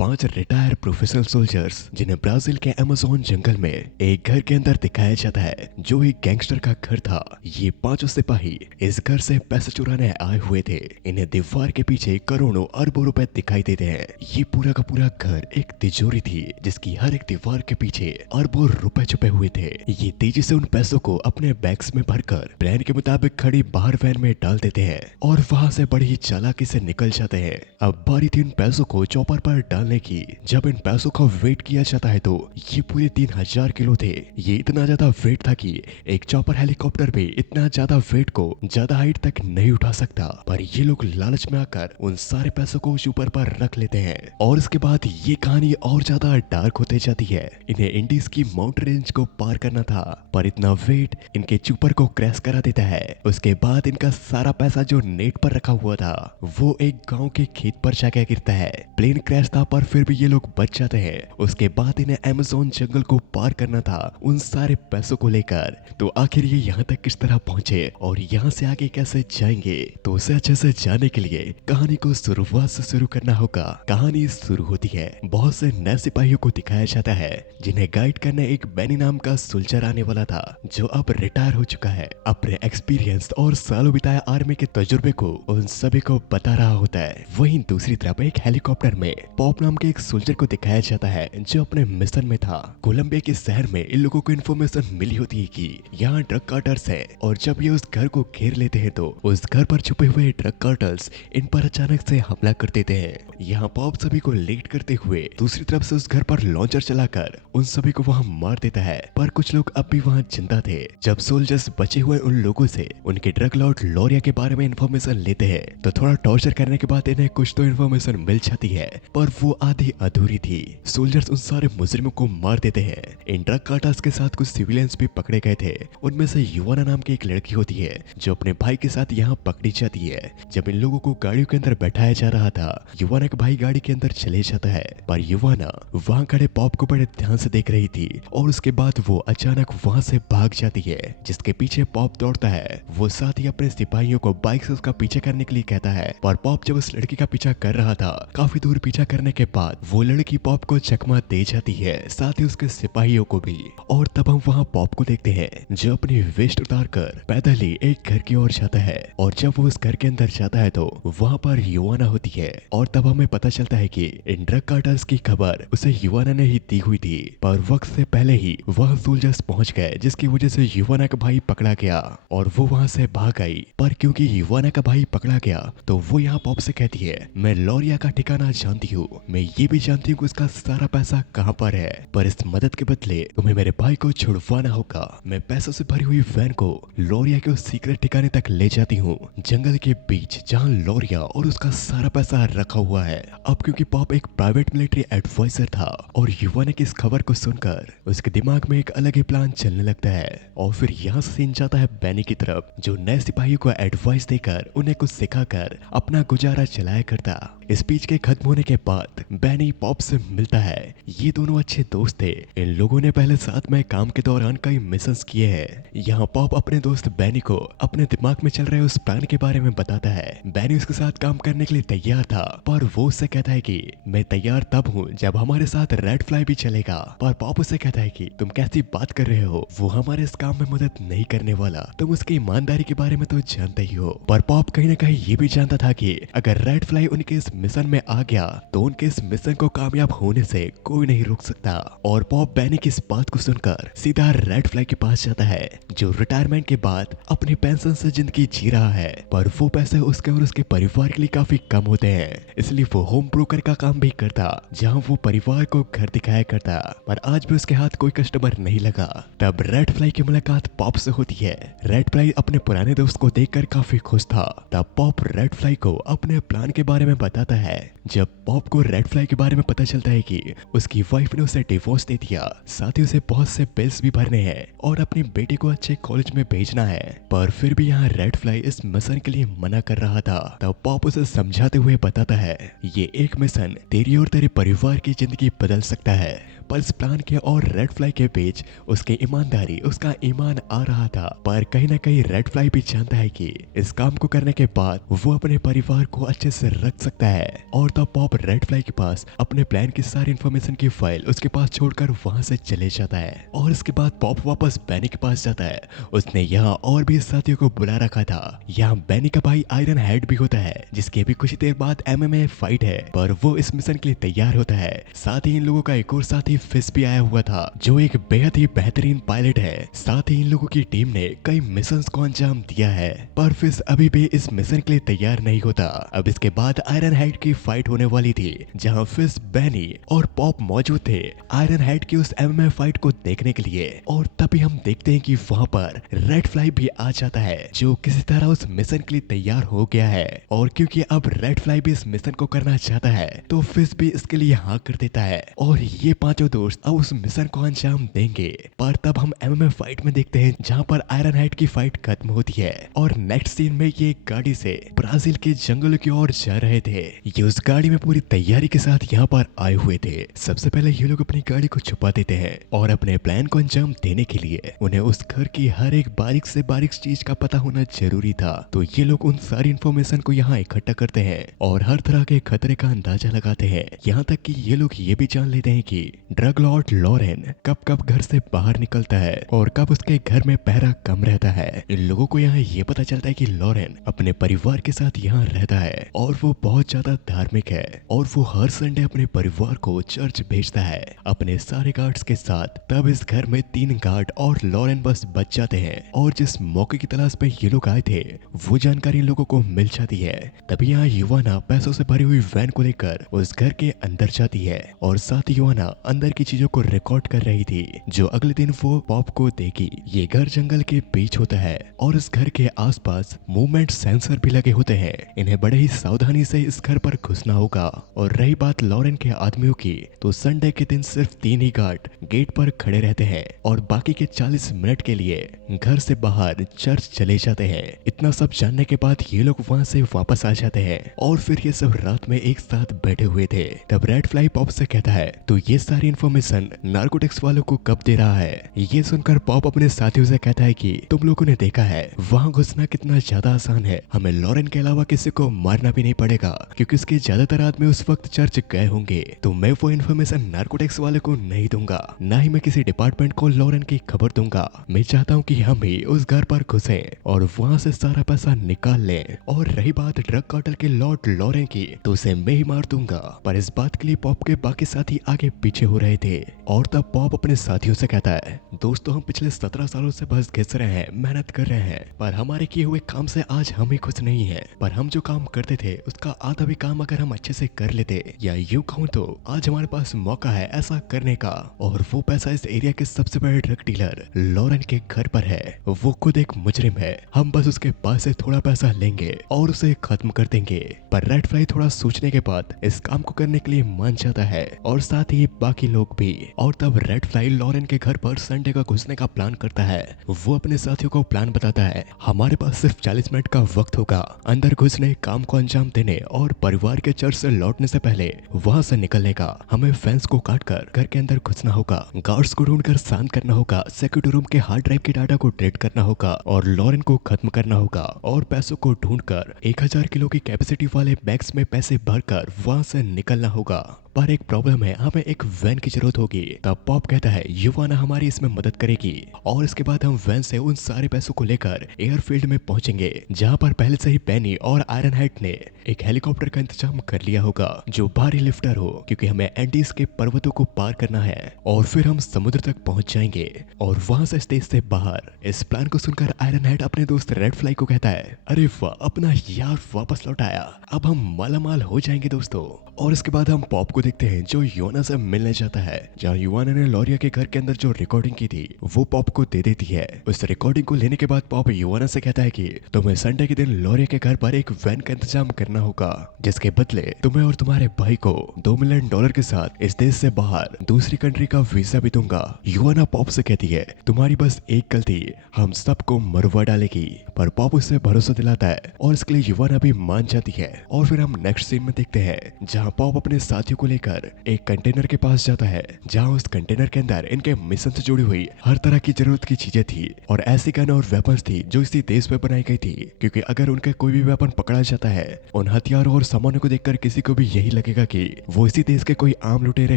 5 retire professional soldiers जिन्हें Brazil के Amazon जंगल में एक घर के अंदर दिखाया जाता है जो एक गैंगस्टर का घर था। ये पांचों सिपाही इस घर से पैसे चुराने आए हुए थे। इन्हें दीवार के पीछे करोड़ों अरबों रुपए दिखाई देते हैं। ये पूरा का पूरा घर एक तिजोरी थी जिसकी हर एक दीवार के पीछे अरबों रुपए छुपे हुए थे। ये तेजी से उन पैसों को अपने बैग्स में भरकर प्लान के मुताबिक खड़ी बाहर वैन में डाल देते हैं और वहां से बड़ी चालाकी से निकल जाते हैं। अब बारी थी इन पैसों को चॉपर पर डालने की। जब इन पैसों का वेट किया जाता है तो ये पूरे 3000 किलो थे। ये इतना ज्यादा वेट था कि एक चॉपर हेलीकॉप्टर भी इतना ज्यादा वेट को ज्यादा हाइट तक नहीं उठा सकता। पर ये लोग लालच में आकर उन सारे पैसों को ऊपर पर रख लेते हैं और इसके बाद ये कहानी और ज्यादा डार्क होते जाती है। इन्हें इंडीज की माउंटेन रेंज को पार करना था पर इतना वेट इनके चूपर को क्रैश करा देता है। उसके बाद इनका सारा पैसा जो नेट पर रखा हुआ था वो एक गांव के खेत पर जाकर गिरता है। प्लेन क्रैश था पर फिर भी ये लोग बच जाते हैं। उसके बाद इन्हें अमेज़न जंगल को पार करना था उन सारे पैसों को लेकर। तो आखिर ये यहाँ तक किस तरह पहुंचे और यहाँ से आगे कैसे जाएंगे, तो उसे अच्छे से जानने के लिए कहानी को शुरुआत से शुरू करना होगा। कहानी शुरू होती है बहुत से नए सिपाहियों को दिखाया जाता है जिन्हें गाइड करने एक बैनी नाम का सोल्जर आने वाला था जो अब रिटायर हो चुका है। अपने एक्सपीरियंस और सालों बिताए आर्मी के तजुर्बे को उन सभी को बता रहा होता है। वहीं दूसरी तरफ एक हेलीकॉप्टर में पॉप नाम के एक सोल्जर को दिखाया जाता है जो अपने मिशन में था। कोलंबिया के शहर में इन लोगों को इन्फॉर्मेशन मिली होती है कि यहाँ ड्रग कार्टल्स है और जब ये उस घर को घेर लेते हैं तो उस घर पर छुपे हुए ड्रग कार्टल्स इन पर अचानक से हमला कर देते हैं। यहाँ पॉप सभी को लीड करते हुए दूसरी तरफ से उस घर पर लॉन्चर चलाकर उन सभी को वहाँ मार देता है। पर कुछ लोग अब भी वहाँ जिंदा थे। जब सोल्जर्स बचे हुए उन लोगों से उनके ड्रग लॉर्ड लोरिया के बारे में इन्फॉर्मेशन लेते हैं तो थोड़ा टॉर्चर करने के बाद इन्हें कुछ तो इन्फॉर्मेशन मिल जाती है पर वो आधी अधूरी थी। सोल्जर्स उन सारे मुजरिमों को मार देते हैं। इन ड्रग कार्टल्स के साथ कुछ सिविलियंस भी पकड़े गए थे। उनमें से युवाना नाम की एक लड़की होती है जो अपने भाई के साथ यहाँ पकड़ी जाती है। जब इन लोगों को गाड़ियों के अंदर बैठाया जा रहा था युवाना का भाई गाड़ी के अंदर चले जाता है पर युवाना वहाँ खड़े पॉप को बड़े ध्यान से देख रही थी और उसके बाद वो अचानक वहाँ से भाग जाती है जिसके पीछे पॉप दौड़ता है। वो साथ ही अपने सिपाहियों को बाइक से उसका पीछे करने के लिए कहता है पर पॉप जब उस लड़की का पीछा कर रहा था काफी दूर पीछा करने के बाद वो लड़की पॉप को चकमा दे जाती है, साथ ही उसके सिपाहियों को भी। और तब हम वहाँ पॉप को देखते हैं जो अपनी वेस्ट उतार कर पैदल ही एक घर की ओर जाता है और जब वो उस घर के अंदर जाता है तो वहाँ पर युवाना होती है और तब हमें पता चलता है कि इन ड्रग कार्टल्स की खबर उसे युवाना ने ही दी हुई थी पर वक्त से पहले ही वह सोल्जर्स पहुंच गए जिसकी वजह से युवाना का भाई पकड़ा गया और वो वहां से भाग आई। पर क्योंकि युवाना का भाई पकड़ा गया तो वो यहाँ पॉप से कहती है मैं लोरिया का ठिकाना जानती हूँ, मैं ये भी जानती हूँ कि उसका सारा पैसा कहाँ पर है, पर इस मदद के बदले तुम्हें मेरे भाई को छुड़वाना होगा। मैं पैसों से भरी हुई वैन को लोरिया के उस सीक्रेट ठिकाने तक ले जाती हूँ जंगल के बीच जहाँ लोरिया और उसका सारा पैसा रखा हुआ है। अब क्योंकि पॉप एक प्राइवेट मिलिट्री एडवाइजर था और युवाना की इस खबर को सुनकर उसके दिमाग में एक अलग ही प्लान चलने लगता है और फिर यहाँ से सीन जाता है बैनी की तरफ जो नए सिपाहियों को एडवाइस देकर उन्हें कुछ सिखाकर अपना गुजारा चलाया करता। स्पीच के खत्म होने के बाद बैनी पॉप से मिलता है। ये दोनों अच्छे दोस्त थे। इन लोगों ने पहले साथ में काम के दौरान कई मिशंस किए हैं। यहाँ पॉप अपने दोस्त बैनी को अपने दिमाग में चल रहे उस प्लान के बारे में बताता है। बैनी उसके साथ काम करने के लिए तैयार था पर वो उससे कहता है कि मैं तैयार तब हूँ जब हमारे साथ रेड फ्लाई भी चलेगा। पर पॉप उससे कहता है कि तुम कैसी बात कर रहे हो, वो हमारे इस काम में मदद नहीं करने वाला, तुम उसकी ईमानदारी के बारे में तो जानते ही हो। पर पॉप कहीं ना कहीं ये भी जानता था कि अगर रेड फ्लाई उनके इस मिशन में आ गया तो उनके इस मिशन को कामयाब होने से कोई नहीं रोक सकता। और पॉप बैनी की इस बात को सुनकर सीधा रेड फ्लाई के पास जाता है जो रिटायरमेंट के बाद अपनी पेंशन से जिंदगी जी रहा है पर वो पैसे उसके और उसके परिवार के लिए काफी कम होते हैं, इसलिए वो होम ब्रोकर का काम भी करता जहाँ वो परिवार को घर दिखाया करता। पर आज भी उसके हाथ कोई कस्टमर नहीं लगा। तब रेड फ्लाई की मुलाकात पॉप से होती है। रेड फ्लाई अपने पुराने दोस्त को देखकर काफी खुश था। तब पॉप रेड फ्लाई को अपने प्लान के बारे में बताता है। जब पॉप को रेड फ्लाई के बारे में पता चलता है कि उसकी वाइफ ने उसे डिवोर्स दे दिया, साथ ही उसे बहुत से बिल्स भी भरने हैं और अपनी बेटी को अच्छे कॉलेज में भेजना है, पर फिर भी यहाँ रेड फ्लाई इस मिशन के लिए मना कर रहा था। तब पॉप उसे समझाते हुए बताता है ये एक मिशन तेरी और तेरे परिवार की जिंदगी बदल सकता है, पर इस प्लान के और रेड फ्लाई के बीच उसकी ईमानदारी, उसका ईमान आ रहा था। पर कहीं ना कहीं रेड फ्लाई भी जानता है कि इस काम को करने के बाद वो अपने परिवार को अच्छे से रख सकता है। और तब पॉप रेड फ्लाई के पास अपने प्लान की सारी इन्फॉर्मेशन की फाइल उसके पास छोड़कर वहां से चले जाता है। और इसके बाद पॉप वापस बैनी के पास जाता है। उसने यहाँ और भी साथियों को बुला रखा था। यहाँ बैनी का भाई आयरन हेड भी होता है, जिसकी अभी कुछ देर बाद MMA फाइट है, पर वो इस मिशन के लिए तैयार होता है। साथ ही इन लोगों का एक और साथी फिश भी आया हुआ था, जो एक बेहद ही बेहतरीन पायलट है। साथ ही इन लोगों की टीम ने कई मिशंस को अंजाम दिया है, पर फिश अभी भी इस मिशन के लिए तैयार नहीं होता। अब इसके बाद आयरन हेड की फाइट होने वाली थी, जहाँ फिश, बैनी और पॉप मौजूद थे आयरन हेड की उस MMA फाइट को देखने के लिए। और तभी हम देखते हैं कि वहाँ पर रेड फ्लाई भी आ जाता है, जो किसी तरह उस मिशन के लिए तैयार हो गया है। और क्योंकि अब रेड फ्लाई भी इस मिशन को करना चाहता है, तो फिश भी इसके लिए हाँ कर देता है। और ये पांचों दोस्त अब उस मिशन को अंजाम देंगे। पर तब हम MMA फाइट में देखते हैं, जहाँ पर आयरन हेड की फाइट खत्म होती है और नेक्स्ट सीन में ये गाड़ी से ब्राजील के जंगलों की ओर जा रहे थे। ये उस गाड़ी में पूरी तैयारी के साथ यहाँ पर आए हुए थे। सबसे पहले ये लोग अपनी गाड़ी को छुपा देते हैं और अपने प्लान को अंजाम देने के लिए उन्हें उस घर की हर एक बारीक से बारीक चीज का पता होना जरूरी था। तो ये लोग उन सारी इन्फॉर्मेशन को यहाँ इकट्ठा करते हैं और हर तरह के खतरे का अंदाजा लगाते हैं। यहाँ तक कि ये लोग ये भी जान लेते हैं कि ड्रग लॉर्ड लॉरेन कब कब घर से बाहर निकलता है और कब उसके घर में पहरा कम रहता है। इन लोगों को यहाँ ये पता चलता है कि लॉरेन अपने परिवार के साथ यहाँ रहता है और वो बहुत ज्यादा धार्मिक है और वो हर संडे अपने परिवार को चर्च भेजता है अपने सारे गार्ड्स के साथ। तब इस घर में 3 गार्ड और लॉरेन बस बच जाते हैं और जिस मौके की तलाश पे ये लोग आए थे वो जानकारी इन लोगों को मिल जाती है। तभी यहाँ युवाना पैसों से भरी हुई वैन को लेकर उस घर के अंदर जाती है और साथ ही युवाना अंदर की चीजों को रिकॉर्ड कर रही थी, जो अगले दिन वो पॉप को देगी। ये घर जंगल के बीच होता है और इस घर के आसपास मूवमेंट सेंसर भी लगे होते हैं। इन्हें बड़े ही सावधानी से इस घर पर घुसना होगा। और रही बात लॉरेन के आदमियों की, तो संडे के दिन सिर्फ 3 ही गार्ड गेट पर खड़े रहते हैं और बाकी के 40 मिनट के लिए घर से बाहर चर्च चले जाते हैं। इतना सब जानने के बाद ये लोग वहाँ से वापस आ जाते हैं और फिर ये सब रात में एक साथ बैठे हुए थे। तब रेड फ्लाई पॉप से कहता है, तो ये सारी इन्फॉर्मेशन नार्कोटिक्स वालों को कब दे रहा है। ये सुनकर पॉप अपने साथियों से कहता है कि तुम लोगों ने देखा है वहाँ घुसना कितना ज्यादा आसान है। हमें लॉरेन के अलावा किसी को मारना भी नहीं पड़ेगा, क्योंकि उसके ज्यादातर आदमी उस वक्त चर्च गए होंगे। तो मैं वो इन्फॉर्मेशन नार्कोटिक्स वाले को नहीं दूंगा, ना ही मैं किसी डिपार्टमेंट को लॉरेन की खबर दूंगा। मैं चाहता हूँ कि हम ही उस घर पर घुसे और वहाँ से सारा पैसा निकाल लें। और रही बात ड्रग कार्टेल के लॉर्ड लॉरेन की, तो उसे मैं ही मार दूंगा। पर इस बात के लिए पॉप के बाकी साथी आगे पीछे हो रहे थे। और तब पॉप अपने साथियों से कहता है, दोस्तों हम पिछले 17 सालों से बस घिस रहे हैं, मेहनत कर रहे हैं, पर हमारे किए हुए काम से आज हम ही खुश नहीं है। पर हम जो काम करते थे उसका आधा भी काम अगर हम अच्छे से कर लेते, या यूं कहूं तो आज हमारे पास मौका है ऐसा करने का। और वो पैसा इस एरिया के सबसे बड़े ड्रग डीलर लॉरेन के घर पर है। वो खुद एक मुजरिम है, हम बस उसके पास से थोड़ा पैसा लेंगे और उसे खत्म कर देंगे। पर रेड फ्लाई थोड़ा सोचने के बाद इस काम को करने के लिए मान जाता है और साथ ही बाकी लोग भी। और तब रेड फ्लाई लॉरेन के घर पर संडे का घुसने का प्लान करता है। वो अपने साथियों को प्लान बताता है, हमारे पास सिर्फ 40 मिनट का वक्त होगा अंदर घुसने, काम को अंजाम देने और परिवार के चर्च से लौटने से पहले वहाँ से निकलने का। हमें फेंस को काट कर घर के अंदर घुसना होगा, गार्ड्स को ढूंढकर शांत करना होगा, सिक्योरिटी रूम के हार्ड ड्राइव के डाटा को डिलीट करना होगा और लॉरेन को खत्म करना होगा। और पैसों को ढूंढकर 1000 किलो की कैपेसिटी वाले बैग्स में पैसे भरकर वहाँ से निकलना होगा। पर एक प्रॉब्लम है, हमें एक वैन की जरूरत होगी। तब पॉप कहता है युवाना हमारी इसमें मदद करेगी और इसके बाद हम वैन से उन सारे पैसों को लेकर एयरफील्ड में पहुंचेंगे, जहां पर पहले से ही बैनी और आयरन हेड ने एक हेलीकॉप्टर का इंतजाम कर लिया होगा जो भारी लिफ्टर हो, क्योंकि हमें एंडीज के पर्वतों को पार करना है। और फिर हम समुद्र तक पहुंच जाएंगे और वहां से स्टेज से बाहर। इस प्लान को सुनकर आयरन हेड अपने दोस्त रेड फ्लाई को कहता है, अरे वाह, अपना यार वापस लौट आया, अब हम मालामाल हो जाएंगे दोस्तों। और इसके बाद हम पॉप को देखते हैं जो युवाना से मिलने जाता है, जहाँ युवाना ने लॉरिया के घर के अंदर जो रिकॉर्डिंग की थी वो पॉप को दे देती है। उस रिकॉर्डिंग को लेने के बाद पॉप युवाना से कहता है कि तुम्हें संडे के दिन लॉरिया के घर पर एक वैन का इंतजाम करना होगा, जिसके बदले तुम्हें और तुम्हारे भाई को $2 मिलियन के साथ इस देश से बाहर दूसरी कंट्री का वीजा भी दूंगा। युवाना पॉप से कहती है, तुम्हारी बस एक गलती हम सबको मरवा डालेगी। पर पॉप उससे भरोसा दिलाता है और इसके लिए युवाना भी मान जाती है। और फिर हम नेक्स्ट सीन में देखते हैं, जहाँ पॉप अपने साथियों को लेकर एक कंटेनर के पास जाता है, जहाँ उस कंटेनर के अंदर इनके मिशन से जुड़ी हुई हर तरह की जरूरत की चीजें थी और ऐसी गन और वेपन्स थी जो इसी देश में बनाई गई थी, क्योंकि अगर उनका कोई भी वेपन पकड़ा जाता है उन हथियारों और सामानों को देखकर किसी को भी यही लगेगा कि वो इसी देश के कोई आम लुटेरे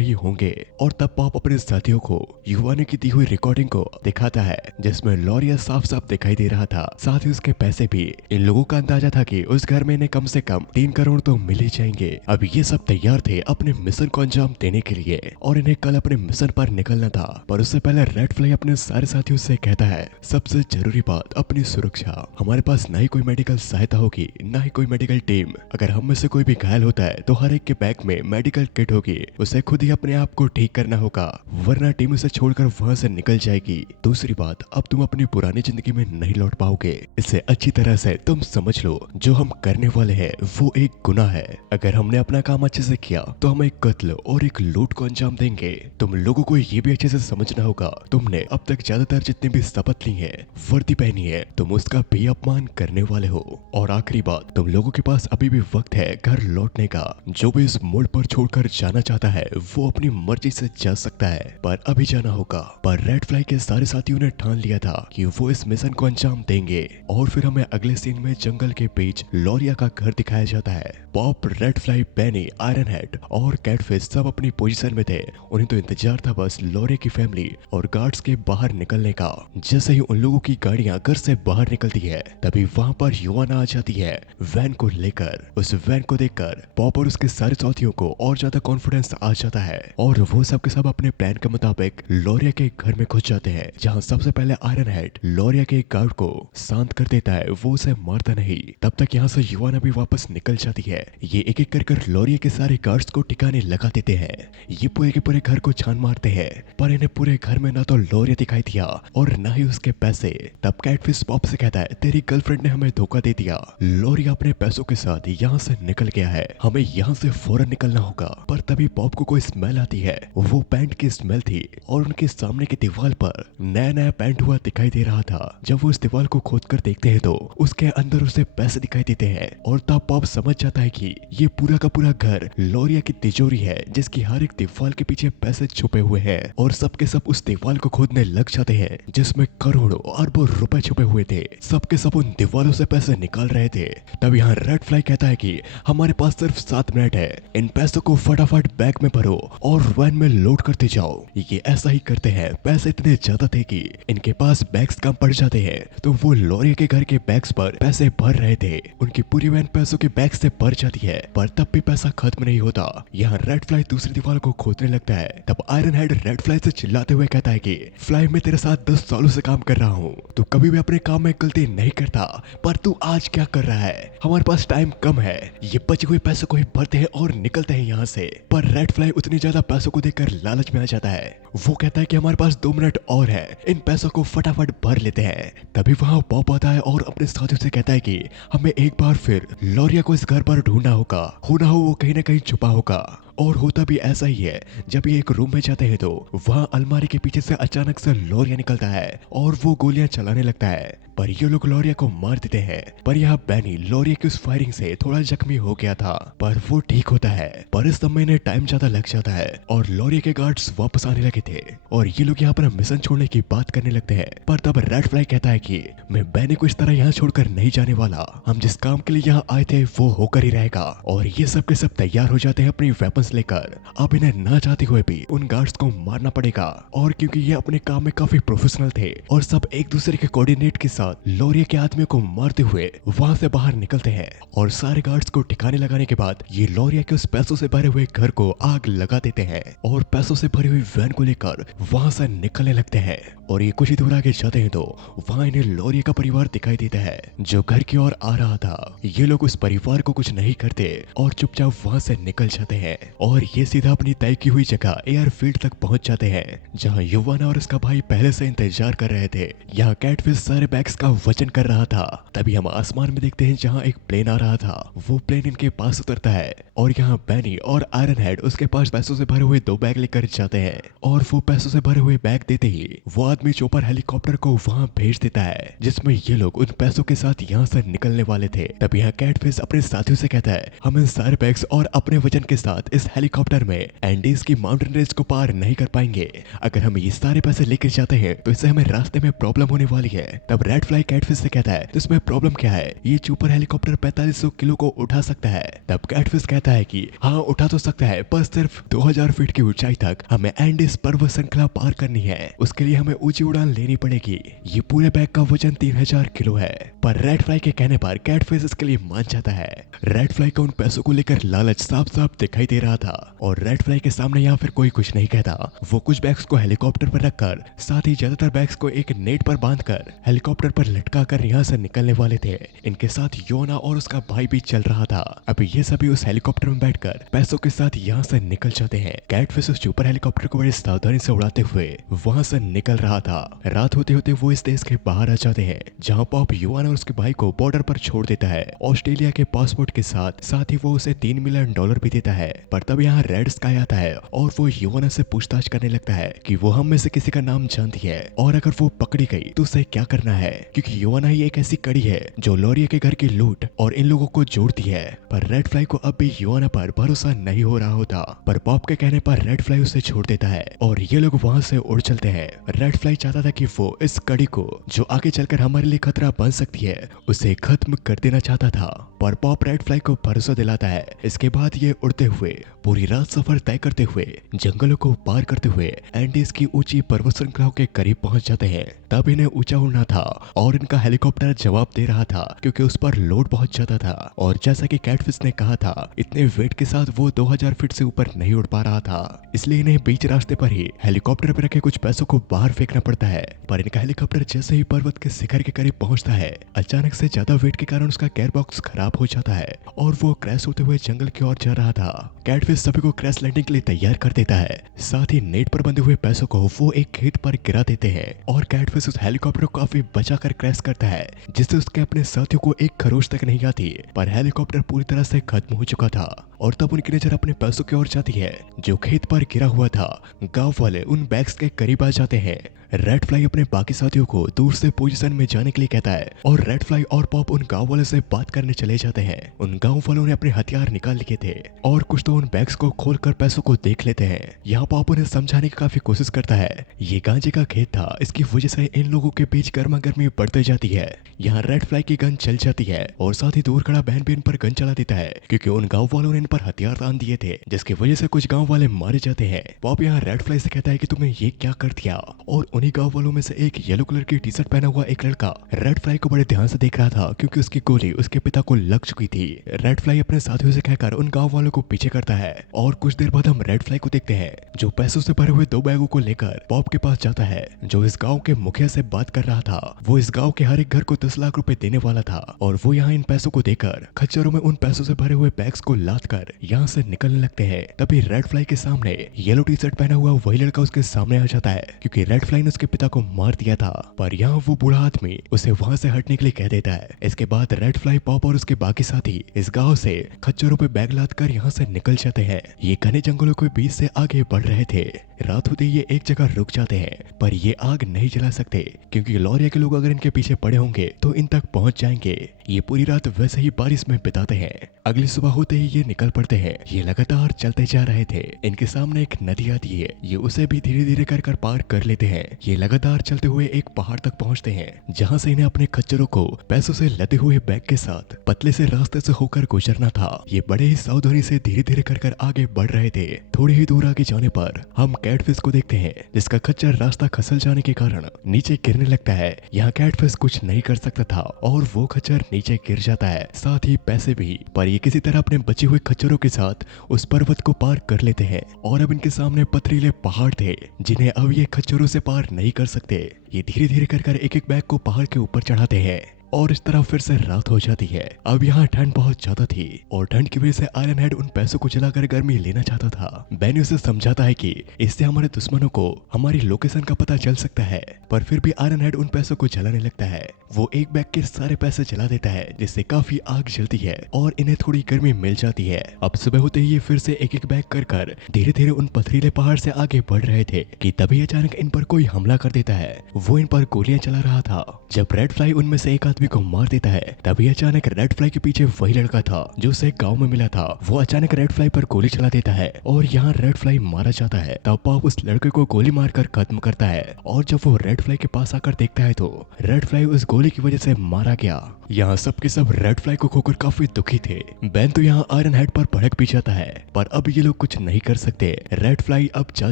ही होंगे। और तब पॉप अपने साथियों को युवा ने की दी हुई रिकॉर्डिंग को दिखाता है, जिसमें लॉरिया साफ साफ दिखाई दे रहा था, साथ ही उसके पैसे भी। इन लोगों का अंदाजा था कि उस घर में इन्हें कम से कम 3 करोड़ तो मिल ही जाएंगे। अब ये सब तैयार थे अपने मिशन को अंजाम देने के लिए और इन्हें कल अपने मिशन पर निकलना था। पर उससे पहले रेड फ्लाई अपने सारे साथियों से कहता है, सबसे जरूरी बात अपनी सुरक्षा। हमारे पास ना ही कोई मेडिकल सहायता होगी, ना ही कोई मेडिकल टीम। अगर हम में से कोई भी घायल होता है तो हर एक के बैग में मेडिकल किट होगी, उसे खुद ही अपने आप को ठीक करना होगा, वरना टीम उसे छोड़कर वहां से निकल जाएगी। दूसरी बात, अब तुम अपनी पुरानी जिंदगी में नहीं लौट पाओगे। इसे अच्छी तरह से तुम समझ लो, जो हम करने वाले हैं वो एक गुनाह है। अगर हमने अपना काम अच्छे से किया तो हम एक कत्ल और एक लूट को अंजाम देंगे। तुम लोगों को ये भी अच्छे से समझना होगा, तुमने अब तक ज्यादातर जितनी भी शपथ ली है, वर्दी पहनी है, तुम उसका भी अपमान करने वाले हो। और आखिरी बात, तुम लोगों के पास अभी भी वक्त है घर लौटने का। जो भी इस मोड़ पर छोड़कर जाना चाहता है वो अपनी मर्जी से जा सकता है, पर अभी जाना होगा। पर रेड फ्लाई के सारे साथियों ने ठान लिया था कि वो इस मिशन को अंजाम देंगे। और फिर हमें अगले सीन में जंगल के बीच लॉरिया का घर दिखाया जाता है। Pop, red fly, Benny, iron head और कैटफिश सब अपनी पोजीशन में थे। उन्हें तो इंतजार था बस लॉरिया की फैमिली और गार्ड्स के बाहर निकलने का। जैसे ही उन लोगों की गाड़ियां घर से बाहर निकलती है, तभी वहां पर युवाना आ जाती है वैन को लेकर। उस वैन को देखकर पॉप और उसके सारे साथियों को और ज्यादा कॉन्फिडेंस आ जाता है और वो सब के सब अपने प्लान के मुताबिक लॉरिया के घर में घुस जाते हैं, जहां सबसे पहले आयरन हेड लॉरिया के गार्ड को शांत कर देता है, वो उसे मारता नहीं। तब तक यहाँ से युवाना भी वापस निकल जाती है। ये एक एक कर लॉरिया के सारे गार्ड्स को ठिकाने लगा देते हैं। ये पूरे के पूरे घर को छान मारते हैं, पर इन्हें पूरे घर में ना तो लॉरिया दिखाई दिया और ना ही उसके पैसे। तब कैटफिश पॉप से कहता है, तेरी गर्लफ्रेंड ने हमें धोखा दे दिया। लॉरिया अपने पैसों के साथ यहाँ से निकल गया है, हमें यहाँ से फौरन निकलना होगा। पर तभी पॉप को कोई स्मेल आती है, वो पैंट की स्मेल थी और उनके सामने की दीवार पर नया नया पैंट हुआ दिखाई दे रहा था। जब वो इस दीवार को खोद कर देखते हैं तो उसके अंदर उसे पैसे दिखाई देते हैं और तब पॉप समझ जाता है कि ये पूरा का पूरा घर लॉरिया की तिजोरी है, जिसकी हर एक दीवार के पीछे पैसे छुपे हुए हैं। और सबके सब उस दीवार को खोदने लग जाते हैं जिसमें करोड़ों अरबों रुपए छुपे हुए थे। सबके सब उन दीवारों से पैसे निकाल रहे थे। तब यहाँ रेड फ्लाई कहता है कि हमारे पास सिर्फ 7 मिनट है, इन पैसों को फटाफट बैग में भरो और वैन में लोड करते जाओ। ये ऐसा ही करते हैं। पैसे इतने ज्यादा थे कि इनके पास बैग्स कम पड़ जाते हैं, तो वो लॉरिया के घर के बैग्स पर पैसे भर रहे थे। उनकी पूरी वैन पैसों के बैग से भर जाती है, पर तब भी पैसा खत्म नहीं होता। यहाँ रेड फ्लाई दूसरी दीवार को खोदने लगता है। तब आयरन हेड रेड फ्लाई से चिल्लाते हुए कहता है कि फ्लाई, मैं तेरे साथ 10 सालों से काम कर रहा हूँ, तू कभी भी अपने काम में गलती नहीं करता, पर तू आज क्या कर रहा है? हमारे पास टाइम कम है, ये बचे हुए पैसों को ही भरते हैं और निकलते हैं यहाँ से। पर रेड फ्लाई उतनी ज्यादा पैसों को देखकर लालच में आ जाता है। वो कहता है कि हमारे पास 2 मिनट और है, इन पैसों को फटाफट भर लेते हैं। तभी वहाँ पॉप आता है और अपने साथियों से कहता है कि हमें एक बार फिर लॉरिया को इस घर पर ढूंढना होगा, हो ना हो वो कहीं ना कहीं छुपा होगा। और होता भी ऐसा ही है। जब ये एक रूम में जाते हैं तो वहाँ अलमारी के पीछे से अचानक से लॉरिया निकलता है और वो गोलियां चलाने लगता है, पर ये लोग लॉरिया को मार देते हैं। पर यहाँ बैनी लॉरिया की उस फायरिंग से थोड़ा जख्मी हो गया था, पर वो ठीक होता है। पर इस समय इन्हें टाइम ज्यादा लग जाता है और लॉरिया के गार्ड्स वापस आने लगे थे और ये लोग यहाँ पर मिशन छोड़ने की बात करने लगते हैं। पर तब रेड फ्लाई कहता है कि मैं बैनी को इस तरह यहाँ छोड़कर नहीं जाने वाला, हम जिस काम के लिए यहाँ आए थे वो होकर ही रहेगा। और ये सब के सब तैयार हो जाते हैं अपनी वेपन्स लेकर। अब इन्हें ना चाहते हुए भी उन गार्ड्स को मारना पड़ेगा, और क्योंकि ये अपने काम में काफी प्रोफेशनल थे और सब एक दूसरे के कोऑर्डिनेट के साथ लॉरिया के आदमियों को मारते हुए वहां से बाहर निकलते हैं। और सारे गार्ड्स को ठिकाने लगाने के बाद ये लॉरिया के उस पैसों से भरे हुए घर को आग लगा देते हैं और पैसों से भरी हुई वैन को लेकर वहां से निकलने लगते हैं। और ये कुछ ही दूर आगे जाते हैं तो वहां इन्हें लॉरिया का परिवार दिखाई देता है जो घर की ओर आ रहा था। ये लोग उस परिवार को कुछ नहीं करते और चुपचाप वहां से निकल जाते हैं और ये सीधा अपनी तय की हुई जगह एयरफील्ड तक पहुंच जाते हैं, जहां युवाना और उसका भाई पहले से इंतजार कर रहे थे। यहाँ कैटफिश सारे बैग्स का वजन कर रहा था। तभी हम आसमान में देखते हैं जहाँ एक प्लेन आ रहा था। वो प्लेन इनके पास उतरता है और यहाँ बैनी और आयरन हेड उसके पास पैसों से भरे हुए 2 बैग लेकर जाते हैं। और वो पैसों से भरे हुए बैग देते ही वो आदमी चोपर हेलीकॉप्टर को वहाँ भेज देता है, जिसमें ये लोग उन पैसों के साथ यहाँ से निकलने वाले थे। तब यहाँ कैटफिश अपने साथियों से कहता है हम इन सारे बैग्स और अपने वजन के साथ इस इस हेलीकॉप्टर में एंडीज की माउंटेन रेंज को पार नहीं कर पाएंगे। अगर हम ये सारे पैसे लेकर जाते हैं तो इससे हमें रास्ते में प्रॉब्लम होने वाली है। तब रेड फ्लाई कैटफिश से कहता है तो इसमें प्रॉब्लम क्या है, ये सुपर हेलीकॉप्टर 4500 किलो को उठा सकता है। तब कैटफिश कहता है कि हाँ उठा तो सकता है, पर सिर्फ 2000 फीट की ऊंचाई तक हमें एंडीज पर्वत श्रृंखला पार करनी है, उसके लिए हमें ऊंची उड़ान लेनी पड़ेगी। ये पूरे बैग का वजन 3000 किलो है। पर रेड फ्लाई के कहने पर कैटफिश इसके लिए मान जाता है। रेड फ्लाई का उन पैसों को लेकर लालच साफ साफ दिखाई दे रहा था और रेड फ्लाई के सामने यहाँ फिर कोई कुछ नहीं कहता। वो कुछ बैग्स को हेलीकॉप्टर पर रखकर साथ ही ज्यादातर बैग्स को एक नेट पर बांधकर हेलीकॉप्टर पर लटका कर यहाँ से निकलने वाले थे। इनके साथ योना और उसका भाई भी चल रहा था। अभी ये सभी उस हेलीकॉप्टर में बैठकर पैसों के साथ यहाँ से निकल जाते हैं। कैटफिश उस सुपर हेलीकॉप्टर को बड़ी सावधानी से उड़ाते हुए वहाँ से निकल रहा था। रात होते होते वो इस देश के बाहर आ जाते हैं जहाँ पॉप योना और उसके भाई को बॉर्डर पर छोड़ देता है ऑस्ट्रेलिया के पासपोर्ट के साथ ही वो उसे $3 मिलियन भी देता है। पर तब यहाँ रेड स्काई आता है और वो योना से पूछताछ करने लगता है कि वो हम में से किसी का नाम जानती है और अगर वो पकड़ी गई तो उसे क्या करना है, क्योंकि योना ही एक ऐसी कड़ी है जो लॉरिया के घर की लूट और इन लोगों को जोड़ती है। पर रेड फ्लाई को अब भी योना पर भरोसा नहीं हो रहा होता। पर पॉप के कहने पर रेड फ्लाई उसे छोड़ देता है और ये लोग वहाँ से उड़ चलते हैं। रेड फ्लाई चाहता था कि वो इस कड़ी को जो आगे चलकर हमारे लिए खतरा बन सकती है उसे खत्म कर देना चाहता था। पर पॉप रेड फ्लाई को भरोसा दिलाता है। इसके बाद ये उड़ते हुए पूरी रात सफर तय करते हुए जंगलों को पार करते हुए एंडीज की ऊंची पर्वत श्रृंखलाओं के करीब पहुंच जाते हैं। तब इन्हें ऊंचा उड़ना था और इनका हेलीकॉप्टर जवाब दे रहा था क्योंकि उस पर लोड बहुत ज्यादा था और जैसा कि कैटफिश ने कहा था इतने वेट के साथ वो 2000 फीट से ऊपर नहीं उड़ पा रहा था। इसलिए इन्हें बीच रास्ते पर ही हेलीकॉप्टर पर रखे कुछ पैसों को बाहर फेंकना पड़ता है। पर इनका हेलीकॉप्टर जैसे ही पर्वत के शिखर के करीब पहुंचता है अचानक से ज्यादा वेट के कारण उसका गेयर बॉक्स खराब हो जाता है और वो क्रैश होते हुए जंगल की ओर जा रहा था। कैटफिश सभी को क्रैश लैंडिंग के लिए तैयार कर देता है। साथ ही नेट पर बंधे हुए पैसों को वो एक खेत पर गिरा देते हैं और कैटफिश उस हेलीकॉप्टर को काफी बचाकर क्रैश करता है जिससे उसके अपने साथियों को एक खरोच तक नहीं आती। पर हेलीकॉप्टर पूरी तरह से खत्म हो चुका था और तब उनकी नजर अपने पैसों की ओर जाती है जो खेत पर गिरा हुआ था। गांव वाले उन बैग्स के करीब आ जाते हैं। रेड फ्लाई अपने बाकी साथियों को दूर से पोजीशन में जाने के लिए कहता है और रेड फ्लाई और पॉप उन गांव वालों से बात करने चले जाते हैं। उन गांव वालों ने अपने हथियार निकाल लिए थे और कुछ तो उन बैग्स को खोलकर पैसों को देख लेते हैं। यहाँ पॉप उन्हें समझाने की काफी कोशिश करता है। ये गांजे का खेत था, इसकी वजह से इन लोगों के बीच गर्मा गर्मी बढ़ती जाती है। यहाँ रेड फ्लाई की गन चल जाती है और साथ ही दूर खड़ा बहन भी इन पर गन चला देता है क्योंकि उन गाँव वालों ने इन पर हथियार तान दिए थे जिसकी वजह से कुछ गाँव वाले मारे जाते हैं। पॉप यहाँ रेड फ्लाई से कहता है कि तुमने ये क्या कर दिया और उन्हीं गाँव वालों में से एक येलो कलर की टी शर्ट पहना हुआ एक लड़का रेड फ्लाई को बड़े ध्यान से देख रहा था क्योंकि उसकी गोली उसके पिता को लग चुकी थी। रेड फ्लाई अपने साथियों से कहकर उन गांव वालों को पीछे करता है और कुछ देर बाद हम रेड फ्लाई को देखते हैं जो पैसों से भरे हुए 2 बैगों को लेकर पॉप के पास जाता है जो इस गाँव के मुखिया से बात कर रहा था। वो इस गाँव के हर एक घर को 10 लाख रुपए देने वाला था और वो यहाँ इन पैसों को देकर खच्चरों में उन पैसों से भरे हुए बैग्स को लाद कर यहाँ से निकलने लगते हैं। तभी रेड फ्लाई के सामने येलो टी शर्ट पहना हुआ वही लड़का उसके सामने आ जाता है क्योंकि रेड फ्लाई ने उसके पिता को मार दिया था। पर यहाँ वो बूढ़ा आदमी उसे वहाँ से हटने के लिए कह देता है। इसके बाद रेड फ्लाई, पॉप और उसके बाकी साथी इस गांव से खच्चरों पे बैग लाद कर यहाँ से निकल जाते हैं। ये घने जंगलों के बीच से आगे बढ़ रहे थे। रात होते ये एक जगह रुक जाते हैं पर ये आग नहीं जला सकते क्योंकि लॉरिया के लोग अगर इनके पीछे पड़े होंगे तो इन तक पहुंच जाएंगे। ये पूरी रात वैसे ही बारिश में बिताते हैं। अगली सुबह होते ही ये निकल पड़ते हैं। ये लगातार चलते जा रहे थे। इनके सामने एक नदी आती है, ये उसे भी धीरे धीरे कर पार कर लेते हैं। ये लगातार चलते हुए एक पहाड़ तक पहुंचते हैं जहां से इन्हें अपने खच्चरों को पैसों से लदे हुए बैग के साथ पतले से रास्ते से होकर गुजरना था। ये बड़े ही सावधानी से धीरे धीरे कर आगे बढ़ रहे थे। थोड़ी ही दूर आगे जाने पर हम कैटफिश को देखते हैं जिसका खच्चर रास्ता खसल जाने के कारण नीचे गिरने लगता है। यहाँ कैटफिश कुछ नहीं कर सकता था और वो खच्चर नीचे गिर जाता है, साथ ही पैसे भी। पर ये किसी तरह अपने बचे हुए खच्चरों के साथ उस पर्वत को पार कर लेते हैं और अब इनके सामने पथरीले पहाड़ थे जिन्हें अब ये खच्चरों से पार नहीं कर सकते। ये धीरे धीरे कर एक एक बैग को पहाड़ के ऊपर चढ़ाते हैं और इस तरह फिर से रात हो जाती है। अब यहाँ ठंड बहुत ज्यादा थी और ठंड की वजह से आयरन हेड उन पैसों को जलाकर गर्मी लेना चाहता था। बेनी उसे समझाता है कि इससे हमारे दुश्मनों को हमारी लोकेशन का पता चल सकता है, पर फिर भी आयरन हेड उन पैसों को जलाने लगता है। वो एक बैग के सारे पैसे जला देता है जिससे काफी आग जलती है और इन्हें थोड़ी गर्मी मिल जाती है। अब सुबह होते ही ये फिर से एक एक बैग कर धीरे धीरे उन पथरीले पहाड़ से आगे बढ़ रहे थे कि तभी अचानक इन पर कोई हमला कर देता है। वो इन पर गोलियां चला रहा था। जब रेड फ्लाई उनमें से एक आदमी आदमी को मार देता है तभी अचानक रेड फ्लाई के पीछे वही लड़का था जो उसे गांव में मिला था। वो अचानक रेड फ्लाई पर गोली चला देता है और यहाँ रेड फ्लाई मारा जाता है। तब पॉप उस लड़के को गोली मारकर खत्म करता है और जब वो रेड फ्लाई के पास आकर देखता है तो रेड फ्लाई उस गोली की वजह से मारा गया। यहाँ सबके सब रेड फ्लाई को खोकर काफी दुखी थे। बेन तो यहाँ आयरन हेड पर भड़क भी जाता है पर अब ये लोग कुछ नहीं कर सकते। रेड फ्लाई अब जा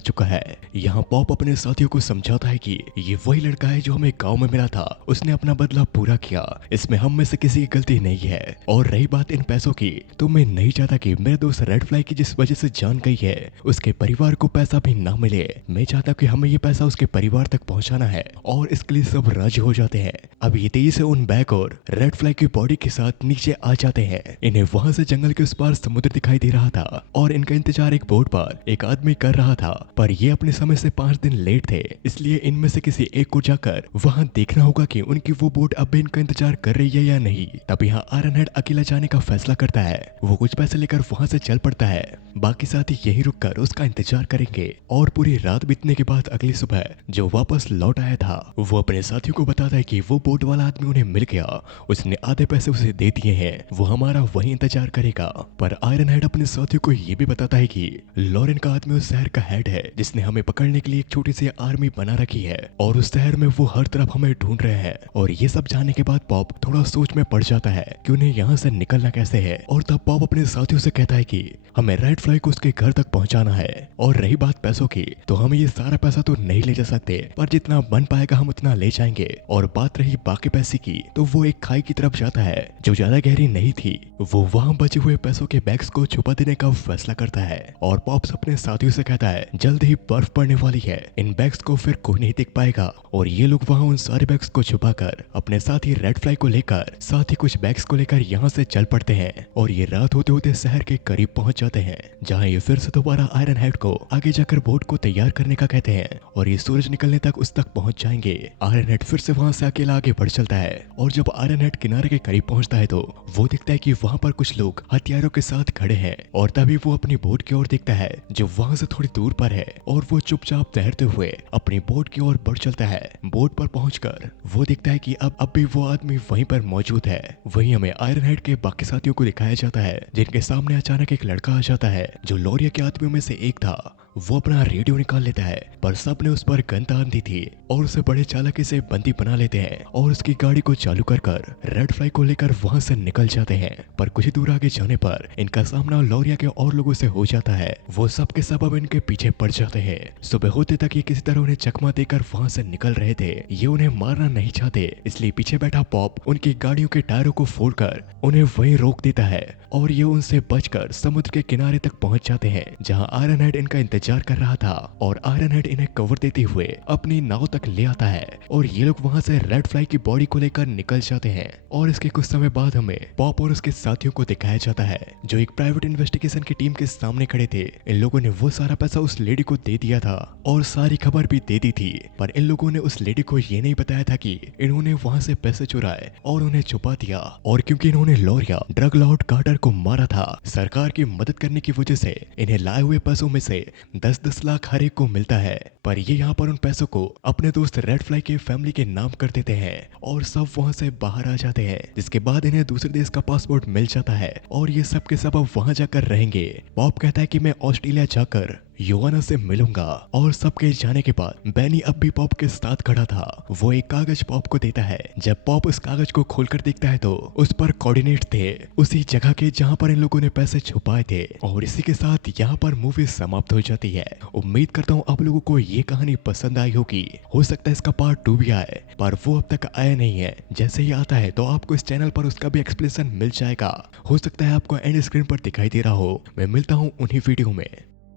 चुका है। यहाँ पॉप अपने साथियों को समझाता है कि ये वही लड़का है जो हमें गांव में मिला था, उसने अपना बदला पूरा किया, इसमें हम में से किसी की गलती नहीं है। और रही बात इन पैसों की, तो मैं नहीं चाहता कि मेरे दोस्त रेड फ्लाई की जिस वजह से जान गई है उसके परिवार को पैसा भी ना मिले। मैं चाहता हूँ कि हमें ये पैसा उसके परिवार तक पहुँचाना है और इसके लिए सब राजी हो जाते हैं। अब ये तेजी से उन बैग और रेड फ्लाई की बॉडी के साथ नीचे आ जाते हैं। इन्हें वहां से जंगल के उस पार समुद्र दिखाई दे रहा था और इनका इंतजार एक बोट पर एक आदमी कर रहा था, पर ये अपने समय से 5 दिन लेट थे, इसलिए इनमें से किसी एक को जाकर वहां देखना होगा कि उनकी वो बोट अब भी इनका इंतजार कर रही है या नहीं। तब यहाँ आयरन हेड अकेला जाने का फैसला करता है। वो कुछ पैसे लेकर वहां से चल पड़ता है। बाकी साथी यहीं रुककर उसका इंतजार करेंगे और पूरी रात बीतने के बाद अगली सुबह जो वापस लौट आया था वो अपने साथियों को बताता है कि वो बोट वाला आदमी उन्हें मिल गया, उसने आधे पैसे उसे दे दिए हैं, वो हमारा वही इंतजार करेगा। पर आयरन हेड अपने साथियों को ये भी बताता है कि लॉरेन का आदमी उस शहर का हेड है जिसने हमें पकड़ने के लिए एक छोटी सी आर्मी बना रखी है और उस शहर में वो हर तरफ हमें ढूंढ रहे हैं। और ये सब जानने के बाद पॉप थोड़ा सोच में पड़ जाता है कि उन्हें यहाँ से निकलना कैसे है। और तब पॉप अपने साथियों से कहता है कि हमें रेड फ्लाई को उसके घर तक पहुंचाना है। और रही बात पैसों की, तो हमें ये सारा पैसा तो नहीं ले जा सकते, पर जितना बन पाएगा हम उतना ले जाएंगे। और बात रही बाकी पैसे की, तो वो एक खाई की तरफ जाता है जो ज्यादा गहरी नहीं थी। वो वहाँ बचे हुए पैसों के बैग्स को छुपा देने का फैसला करता है और पॉप्स अपने साथियों से कहता है जल्द ही बर्फ पड़ने वाली है, इन बैग्स को फिर कोई नहीं देख पाएगा। और ये लोग वहाँ उन सारे बैग्स को छुपाकर अपने साथी रेड फ्लाई को लेकर साथ ही कुछ बैग्स को लेकर यहाँ से चल पड़ते हैं। और ये रात होते होते शहर के करीब पहुंच जाते हैं जहाँ ये फिर से दोबारा आयरन हेड को आगे जाकर बोट को तैयार करने का कहते हैं और ये सूरज निकलने तक उस तक पहुंच जाएंगे। आयरन हेड फिर से वहां से अकेला आगे बढ़ चलता है और जब आयरन हेड किनारे के करीब पहुंचता है तो वो दिखता है कि वहां पर कुछ लोग हथियारों के साथ खड़े हैं। और तभी वो अपनी बोट की ओर देखता है जो वहां से थोड़ी दूर पर है और वो चुपचाप तैरते हुए अपनी बोट की ओर बढ़ चलता है। बोट पर पहुंचकर वो देखता है कि अब भी वो आदमी वहीं पर मौजूद है। वहीं हमें आयरन हेड के बाकी साथियों को दिखाया जाता है जिनके सामने अचानक एक लड़का आ जाता है जो लोरिया के आदमियों में से एक था। वो अपना रेडियो निकाल लेता है पर सबने उस पर गन तान दी थी और उसे बड़े चालाकी से बंदी बना लेते हैं और उसकी गाड़ी को चालू कर रेड फ्लाई को लेकर वहां से निकल जाते हैं। पर कुछ दूर आगे जाने पर इनका सामना लोरिया के और लोगों से हो जाता है। वो सब के सब अब इनके पीछे पड़ जाते हैं। सुबह होते तक ये किसी तरह उन्हें चकमा देकर वहां से निकल रहे थे। ये उन्हें मारना नहीं चाहते, इसलिए पीछे बैठा पॉप उनकी गाड़ियों के टायरों को फोड़कर उन्हें वहीं रोक देता है और ये उनसे बचकर समुद्र के किनारे तक पहुंच जाते हैं जहां आयरन हेड इनका इंतजार कर रहा था। और आयरन हेड इन्हें कवर देते हुए अपनी नाव तक ले आता है और ये लोग वहां से रेड फ्लाई की बॉडी को लेकर निकल जाते हैं। और इसके कुछ समय बाद हमें पॉप और उसके साथियों को दिखाया जाता है जो एक प्राइवेट इन्वेस्टिगेशन की टीम के सामने खड़े थे। इन लोगों ने वो सारा पैसा उस लेडी को दे दिया था और सारी खबर भी दे दी थी, पर इन लोगों ने उस लेडी को ये नहीं बताया था कि इन्होंने वहां से पैसे चुराए और उन्हें छुपा दिया। और क्योंकि इन्होंने लोरिया ड्रग लॉर्ड कार्टर को मारा था, सरकार की मदद करने की वजह से इन्हें लाए हुए पैसों में से 10-10 लाख हर एक को मिलता है। पर ये यहाँ पर उन पैसों को अपने दोस्त रेड फ्लाई के फैमिली के नाम कर देते हैं और सब वहाँ से बाहर आ जाते हैं, जिसके बाद इन्हें दूसरे देश का पासपोर्ट मिल जाता है और ये सब के सब अब वहाँ जाकर रहेंगे। पॉप कहता है कि मैं ऑस्ट्रेलिया जाकर योवाना से मिलूंगा। और सबके जाने के बाद बैनी अब भी पॉप के साथ खड़ा था। वो एक कागज पॉप को देता है। जब पॉप उस कागज को खोलकर देखता है तो उस पर कोऑर्डिनेट थे उसी जगह के जहां पर इन लोगों ने पैसे छुपाए थे। और इसी के साथ यहाँ पर मूवी समाप्त हो जाती है। उम्मीद करता हूँ आप लोगों को ये कहानी पसंद आई होगी। हो सकता है इसका पार्ट 2 भी आए, पर वो अब तक आया नहीं है। जैसे ही आता है तो आपको इस चैनल पर उसका भी एक्सप्लेनेशन मिल जाएगा। हो सकता है आपको एंड स्क्रीन पर दिखाई दे रहा हो। मैं मिलता हूँ उन्हीं वीडियो में।